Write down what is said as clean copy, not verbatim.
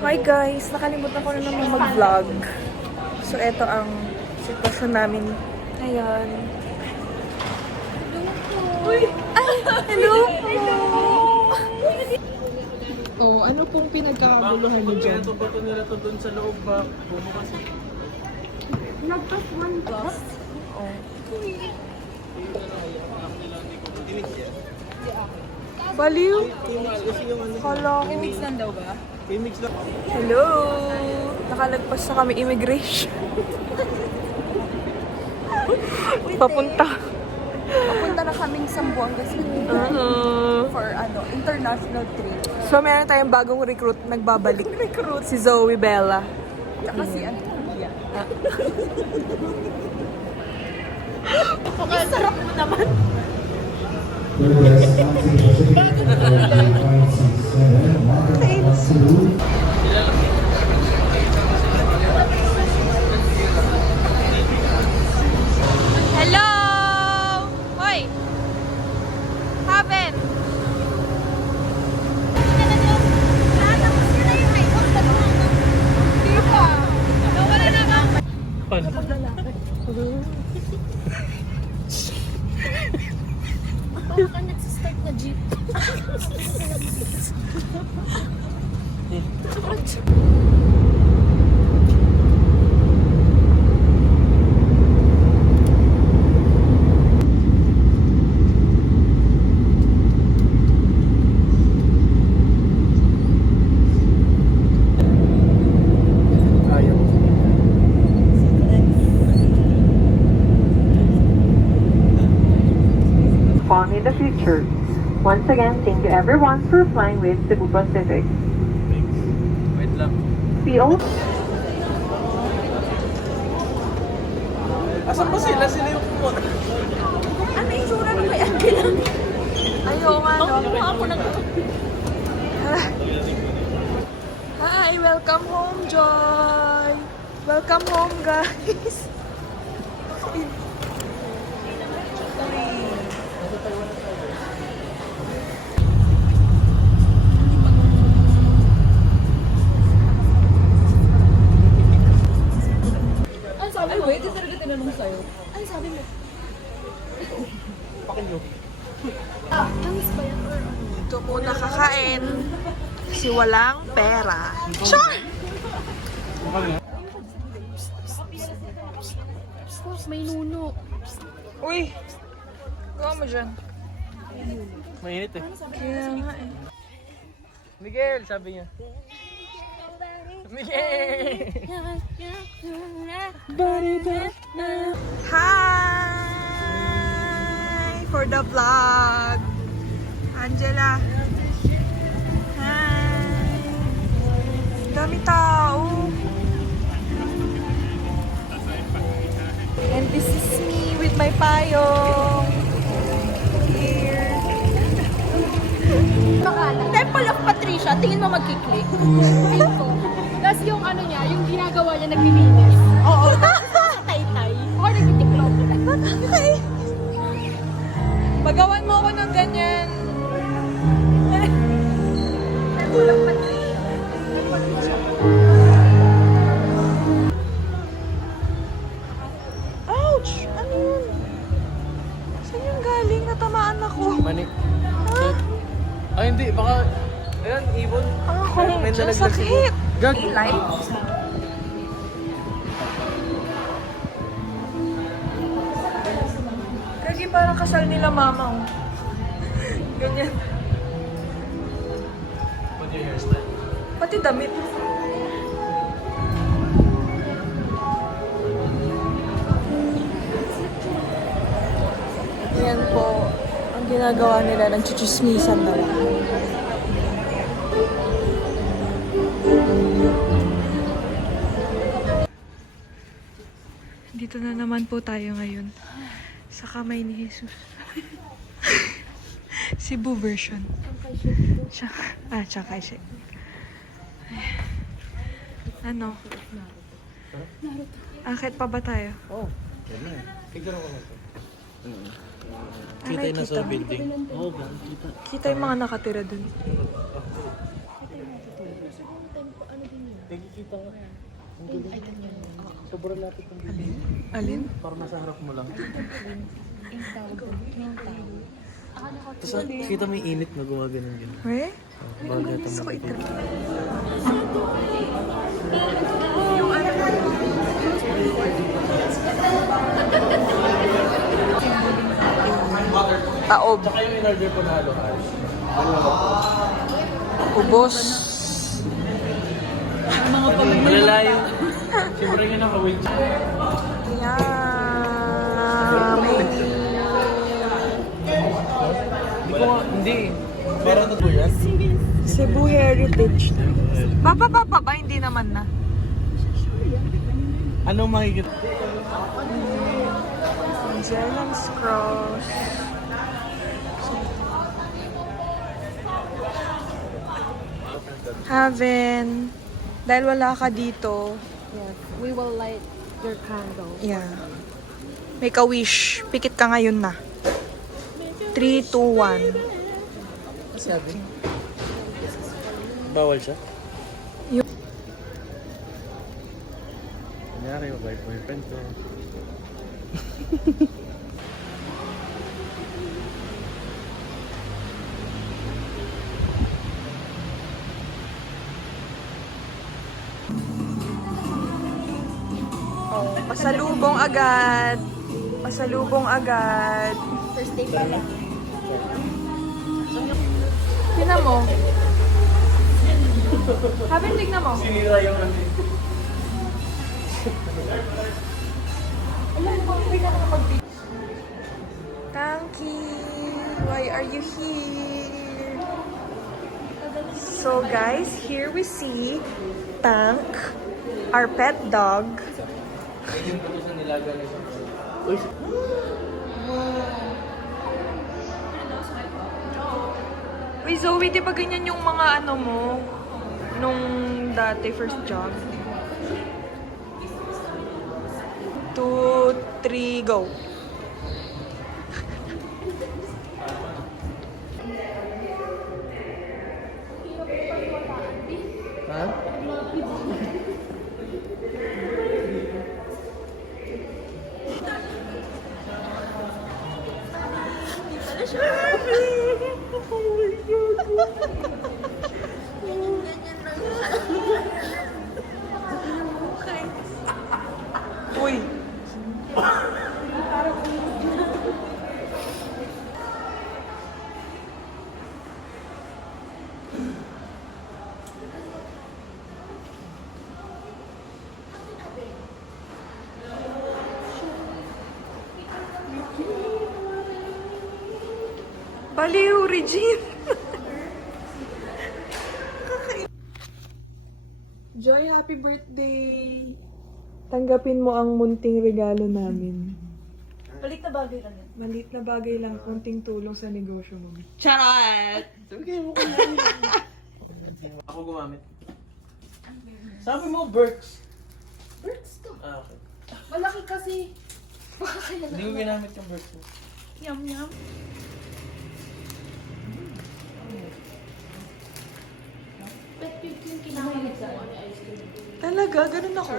Hi guys! Nakalimutan ko na naman mag-vlog. So, eto ang sitwasyon namin ngayon. Uy! Ay! Hello po! Oh, ano pong pinagkakaguluhan niyo dyan? Bato nila to dun sa loob ba? Bumukas. Nagpas one bus. Oh. Baliw? Kala ko. Mix lang daw ba? Mix lang. Hello! Nakalagpas na kami immigration. Papunta. Papunta na kaming Sambuanga City for international trip. So, meron tayong bagong recruit nagbabalik. Recruit. Si Zoe Bella. Tsaka si Antonia. Sarap mo naman. Hello! Hoy! Haven! Parang ka nagsistart na jeep. Fun in the future. Once again, thank you everyone for flying with Cebu Pacific. Wait lang. We also Asan ba sila? Sila yung pumunta. Ano yung sura na kaya kailangan? Ayaw nga, no? Mukha ako ng... Hi! Welcome home, Joy! Welcome home, guys! Ano sabi mo? Ito talaga tinanong sa'yo. Ano sabi mo? Pakinyo. Amis ba yan or ano? Ito po nakakain. Si walang pera. Char! May nuno. Uy! Gawa mo dyan. Mainit eh. Kaya nga eh. Miguel, sabi niya. Miguel! Hi! For the vlog. Angela. Hi! Dami tao. And this is me with my payong. Here. Temple of Patricia, tingin mo magkiklik? Tingin ko. Tapos yung ano niya, yung ginagawa niya naglilinis. Oo. Sa taytay. Or nagtitiklop. Okay. Pagawan mo ako ng ganyan. Temple of Patricia. Patricia. Ouch! Ano yun? Saan yung galing? Natamaan ako. Mani. Ha? Ay, hindi. Baka... Ayan, ibon. Ako, May ang nalaglag sakit. Gag. Kagi parang kasal nila mama. Oh. Ganyan. Pati yung hairstyle. Pati damit. Yan po. Ang ginagawa nila, nagchichismisan daw. Dito na naman po tayo ngayon. Sa kamay ni Jesus. Cebu version. Tsaka siya. Ano? Akit pa ba tayo? Oo. Yan na eh. Tignan ko naman. Kita Kita na sa building. Oo ba? Kita. Kita yung mga nakatira dun. Ano din Nakikita ko. Ang galing. Sobrang lapit ng galing. Alin? Parang nasa harap mo lang. Akala ko, Tapos kita mo yung init na gumagano'n gano'n. Eh? Bagay ito Gusto ko ito. Taob. Tsaka yung in-order ko na halo-halo. Ubos. Malalayo. Siyempre nga naka-wait. Yummy. Hindi ko nga, hindi. Parang ito yan. Cebu Heritage. Papa ba? Hindi naman na. Anong makikita? Angel's Cross. Haven. Dahil wala ka dito. yes, we will light your candle. Yeah. Make a wish. Pikit ka ngayon na. 3, 2, 1. Sabi? Bawal siya? Yung- Kunyari, mabait mo yung friend ko. Oh, pasalubong agad. Pasalubong agad. First day pa lang. Tingnan mo. Haven, tignan mo. Sinira yung ano. Tanky, why are you here? So guys, here we see Tank, our pet dog. Ayun ko sa nilaga na siya. Uy! Uy Zoe, di ba ganyan yung mga ano mo? Nung dati, first job? 2, 3, go. Ha? Uy. Baliw, Regine. Joy, happy birthday! Tanggapin mo ang munting regalo namin. Balik na bagay lang yan. Maliit na bagay lang, konting tulong sa negosyo mo. Charot! Ako gumamit. Sabi mo, Birds. Birds to. Ah, okay. Malaki kasi. Baka kaya Hindi ko ginamit yung Birds mo. Yum yum. Pet cute yung kinakamit sa ice cream. Talaga? Ganun ako?